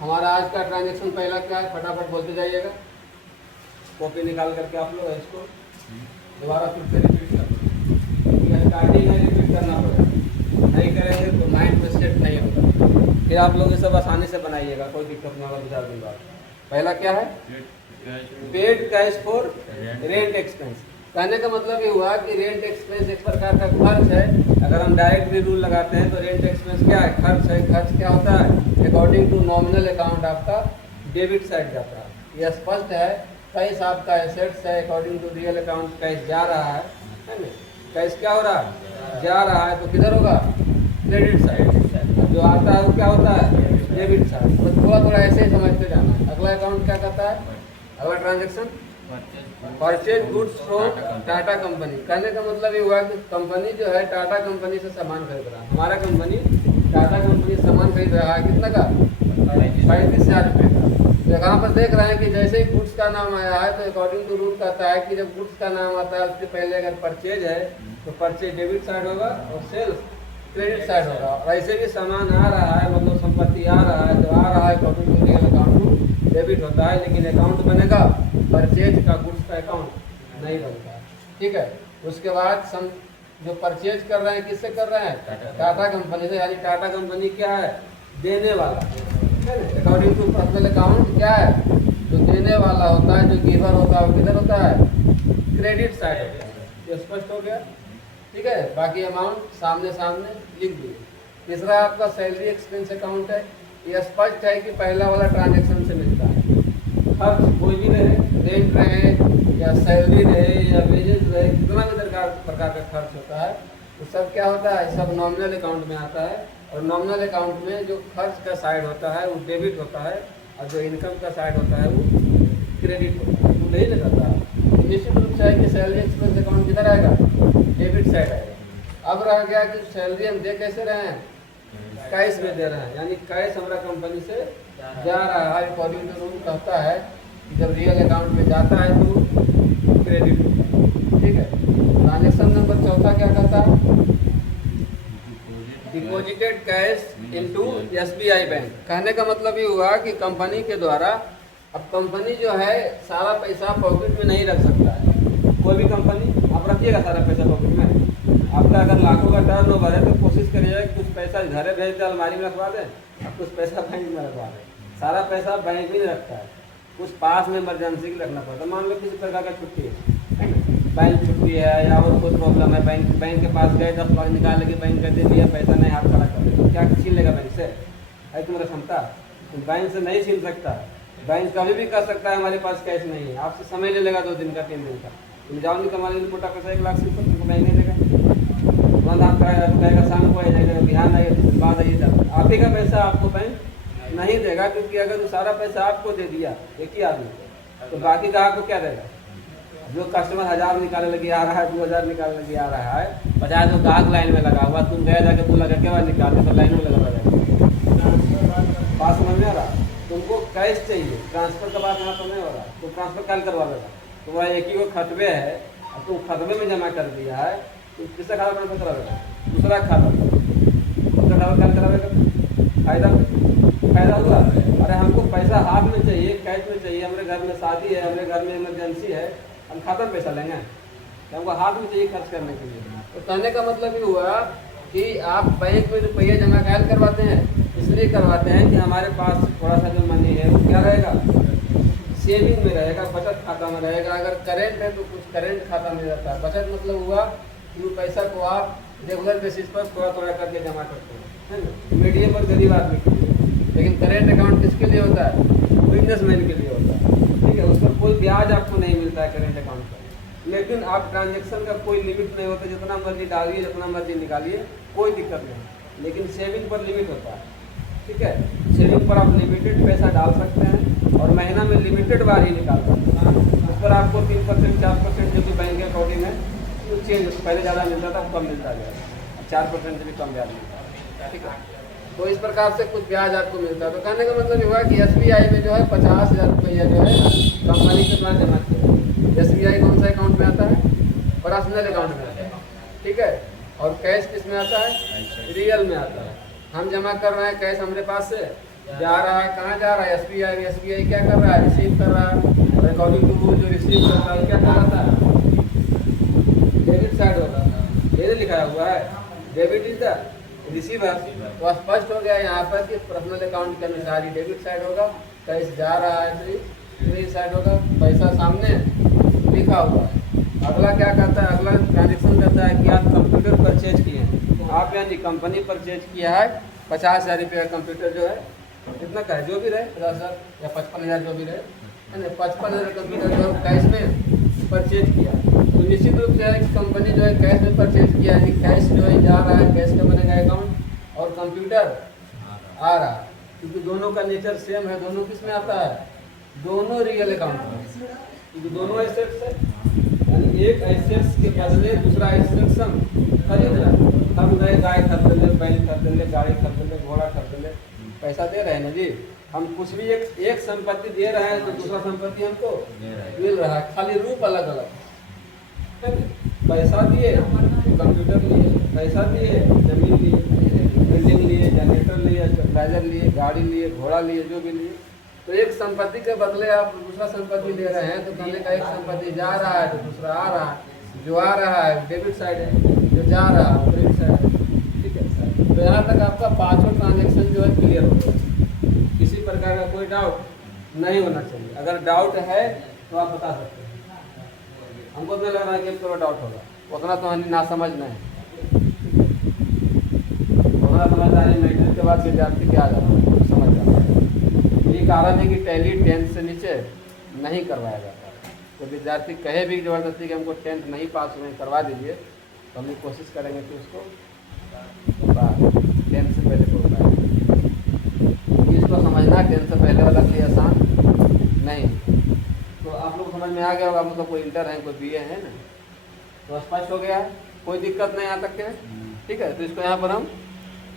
हमारा आज का ट्रांजेक्शन पहला क्या है, फटाफट बोलते जाइएगा। कॉपी निकाल करके आप लोग इसको दोबारा फिर से रिपीट कर लो। स्टार्टिंग में रिपीट करना पड़ेगा, नहीं करेंगे तो माइंड में सेट नहीं होगा। फिर आप लोग ये सब आसानी से बनाइएगा, कोई दिक्कत नहीं होगा। 2-4 दिन बाद पहला क्या है, paid cash for rent expense. कहने का मतलब ये हुआ कि रेंट एक्सपेंस एक प्रकार का खर्च है। अगर हम डायरेक्ट भी रूल लगाते हैं तो रेंट एक्सपेंस क्या है, खर्च है। खर्च क्या होता है, अकॉर्डिंग टू नॉमिनल अकाउंट आपका डेबिट साइड जाता है। यह स्पष्ट है। कैश आपका एसेट्स है, according to real account cash जा रहा है ना। कैश क्या हो रहा है, जा रहा है, तो किधर होगा, क्रेडिट साइड। जो आता है वो क्या होता है, डेबिट साइड। तो थोड़ा थोड़ा ऐसे ही समझते जाना है। अगला अकाउंट क्या कहता है, अगला transaction purchase goods from Tata company. कहने का मतलब ये हुआ कि कंपनी जो है टाटा कंपनी से सामान खरीद रहा है। हमारा कंपनी टाटा कंपनी से सामान खरीद रहा है, कितना का, 35,000 रुपये का। तो यहाँ पर देख रहे हैं कि जैसे ही गुड्स का नाम आया है तो अकॉर्डिंग टू रूल कहता है कि जब गुड्स का नाम आता है उसके पहले अगर परचेज है तो परचेज डेबिट साइड होगा और सेल्स क्रेडिट साइड होगा। और ऐसे भी सामान आ रहा है, मतलब संपत्ति आ रहा है, जो आ रहा है according to real account debit होता है, लेकिन अकाउंट बनेगा परचेज का, गुड्स का अकाउंट नहीं बनता है। ठीक है। उसके बाद जो परचेज कर रहे हैं किससे कर रहे हैं, टाटा कंपनी से। यानी टाटा कंपनी क्या है, देने वाला। अकॉर्डिंग टू पर्सनल अकाउंट क्या है, जो देने वाला होता है, जो गिवर होता है वो किधर होता है, क्रेडिट साइड होता है। ये स्पष्ट हो गया। ठीक है। बाकी अमाउंट सामने सामने लिख दिए। तीसरा आपका सैलरी एक्सपेंस अकाउंट है। ये स्पष्ट है कि पहला वाला ट्रांजेक्शन से मिलता है। खर्च कोई भी रहे, रेंट रहे या सैलरी रहे या वेजेस रहे, कितना भी प्रकार का खर्च होता है वो सब क्या होता है, सब नॉमिनल अकाउंट में आता है। और नॉमिनल अकाउंट में जो खर्च का साइड होता है वो डेबिट होता है और जो इनकम का साइड होता है वो क्रेडिट होता है। वो नहीं लगाता है। निश्चित रूप से है कि सैलरी एक्सपेंस अकाउंट किधर आएगा, डेबिट साइड आएगा। अब रह गया कि सैलरी हम दे कैसे रहे हैं, कैश में दे रहे हैं। यानी कैश हमारा कंपनी से जा रहा है। अकॉर्डिंग टू रूल कहता है कि जब रियल अकाउंट में जाता है तो क्रेडिट होता है। ठीक है। ट्रांजेक्शन नंबर चौथा क्या कहता है, deposited cash into SBI bank. कहने का मतलब ये हुआ कि कंपनी के द्वारा, अब कंपनी जो है सारा पैसा पॉकेट में नहीं रख सकता है। कोई भी कंपनी आप रखिएगा सारा पैसा पॉकेट में। आपका अगर लाखों का टर्नओवर है तो कोशिश करिएगा कि कुछ पैसा घर भेज दे, अलमारी में रखवा दें, और कुछ पैसा बैंक में रखवा दें। सारा पैसा बैंक में नहीं रखता है, कुछ पास में इमरजेंसी के रखना पड़ता है। मान लो किसी प्रकार का छुट्टी है, बैंक छुट्टी है या और कुछ प्रॉब्लम है, बैंक के पास गए 10 लाख निकाल के बैंक कर दे दिया, पैसा नहीं हाथ खड़ा कर दे, क्या छीन लेगा बैंक से, है तुम्हारा क्षमता? तो बैंक से नहीं छीन सकता। बैंक कभी भी कर सकता है हमारे पास कैश नहीं है, आपसे समय ले लेगा 2 दिन का 3 दिन का। तुम जाओगे तो हमारे लिए मोटा पैसा 1 लाख से ऊपर तुमको बैंक नहीं देगा। तुरंत आप कहेगा शाम को आ जाएगा, बिहान आइए, बाद आइए, आप ही का पैसा आपको बैंक नहीं देगा। क्योंकि अगर वो सारा पैसा आपको दे दिया एक ही आदमी को, तो बाकी ग्राहक को क्या देगा? जो कस्टमर 1000 निकालने लगे आ रहा है, 2000 निकालने लगे आ रहा है, 50 ग्राहक लाइन में लगा हुआ, तुम गया जाके बोला के बाद निकालते तो लाइन में लगा जाएगा। बात समझ में आ रहा? तुमको कैश चाहिए, ट्रांसफर का बात यहाँ तो नहीं हो रहा। तो ट्रांसफर कल करवा देगा, तो वह एक ही वो खतबे है, अब तुम खतबे में जमा कर दिया है, तो किसका खाता ट्रांसफर करावेगा? दूसरा खाता, दूसरा खाता कल करावेगा। फायदा हुआ। अरे हमको पैसा हाथ में चाहिए, कैश में चाहिए, हमारे घर में शादी है, हमारे घर में इमरजेंसी है, हम खाता में पैसा लेंगे, तो हमको हाथ में चाहिए खर्च करने के लिए। तो कहने का मतलब ये हुआ कि आप बैंक में रुपये जमा कैसे करवाते हैं, इसलिए करवाते हैं कि हमारे पास थोड़ा सा जो मनी है वो क्या रहेगा, सेविंग में रहेगा, बचत खाता में रहेगा। अगर करेंट है तो कुछ करेंट खाता में रहता है। बचत मतलब हुआ कि वो पैसा को आप रेगुलर बेसिस पर थोड़ा थोड़ा करके जमा करते हैं, है ना, मीडियम और गरीब आदमी के लिए। लेकिन करेंट अकाउंट किसके लिए होता है, बिजनेसमैन के लिए होता है। ठीक है। उस पर कोई ब्याज आपको नहीं मिलता है करेंट अकाउंट पर। लेकिन आप ट्रांजैक्शन का कोई लिमिट नहीं होता, जितना मर्जी डालिए, जितना मर्जी निकालिए, कोई दिक्कत नहीं। लेकिन सेविंग पर लिमिट होता है। ठीक है। सेविंग पर आप लिमिटेड पैसा डाल सकते हैं और महीना में लिमिटेड बार ही निकाल सकते हैं। उस पर आपको 3% 4% जो कि बैंक के अकॉर्डिंग है वो चेंज, पहले ज़्यादा मिलता था, कम मिलता गया, 4% से भी कम ब्याज मिलता है। ठीक है। तो इस प्रकार से कुछ ब्याज आपको मिलता है। तो कहने का मतलब ये हुआ कि SBI में जो है 50,000 रुपया जो है कंपनी के द्वारा जमा किया। SBI कौन सा अकाउंट में आता है, पर्सनल अकाउंट में आता है। ठीक है। और कैश किस में आता है, रियल में आता है। हम जमा कर रहे हैं कैश हमारे पास से जा रहा है, कहाँ जा रहा है? एसबीआई। एसबीआई क्या कर रहा है? रिसीव कर रहा है। अकॉर्डिंग टू रूल जो रिसीव करता है क्या कहलाता है? डेबिट साइड होगा। ये लिखा हुआ है डेबिट इज द रिसीवर। तो स्पष्ट हो गया यहाँ पर कि पर्सनल अकाउंट के अनुसार ही डेबिट साइड होगा, कैश जा रहा है क्रेडिट साइड होगा, पैसा सामने लिखा हुआ है। अगला क्या करता है? अगला ट्रांजेक्शन करता है कि आप कंप्यूटर परचेज किए हैं। आप यानी कंपनी परचेज किया है 50,000 रुपये का कंप्यूटर जो है, कितना का है जो भी रहे, 50,000 या 55,000 जो भी रहे, है ना, 55,000 कंप्यूटर जो है कैश में परचेज किया। तो निश्चित रूप से है कि कंपनी जो है कैश में परचेज किया है, कैश जो है जा रहा है, कैश का बनेगा अकाउंट, और कंप्यूटर आ रहा है, क्योंकि दोनों का नेचर सेम है। दोनों किस में आता है? दोनों रियल अकाउंट में, क्योंकि दोनों एसेट्स है। यानी एक एसेट्स के बदले दूसरा एसेट्स हम खरीद रहे हैं। हम गए गाय खरीद ले, बैल खरीद ले, गाड़ी खरीद ले, घोड़ा खरीद ले, पैसा दे रहे हैं ना जी। हम कुछ भी एक संपत्ति दे रहे हैं तो दूसरा संपत्ति हमको मिल रहा है, खाली रूप अलग अलग। पैसा दिए कंप्यूटर लिए, पैसा दिए जमीन लिए, बिल्डिंग लिए, जनरेटर लिए, स्टेबलाइजर लिए, गाड़ी लिए, घोड़ा लिए, जो भी लिए। तो एक संपत्ति के बदले आप दूसरा संपत्ति ले रहे हैं, तो कहने का एक संपत्ति जा रहा है तो दूसरा आ रहा है। जो आ रहा है डेबिट साइड है, जो जा रहा है क्रेडिट साइड है। ठीक है, तो यहाँ तक आपका पांचों ट्रांजेक्शन जो है क्लियर हो गया। किसी प्रकार का कोई डाउट नहीं होना चाहिए। अगर डाउट है तो आप बता सकते हैं। हमको नहीं लग रहा है कि आपको डाउट होगा, उतना तो हमें ना समझ नहीं है। उतना समझदारी मैट्रिक के बाद विद्यार्थी क्या आ जाता है, समझ जाता है। यही कारण है कि टैली 10th से नीचे नहीं करवाया जाता है। तो विद्यार्थी कहे भी ज़बरदस्ती कि हमको 10th नहीं पास हुए करवा दीजिए, तो हम ये कोशिश करेंगे कि उसको 10th से पहले करवाएं। इसको समझना 10th से पहले वाला के लिए आसान नहीं। तो आप लोग समझ में आ गया होगा, मतलब कोई इंटर है कोई BA है ना, तो स्पष्ट हो गया है, कोई दिक्कत नहीं यहाँ तक के। ठीक है, तो इसको यहाँ पर हम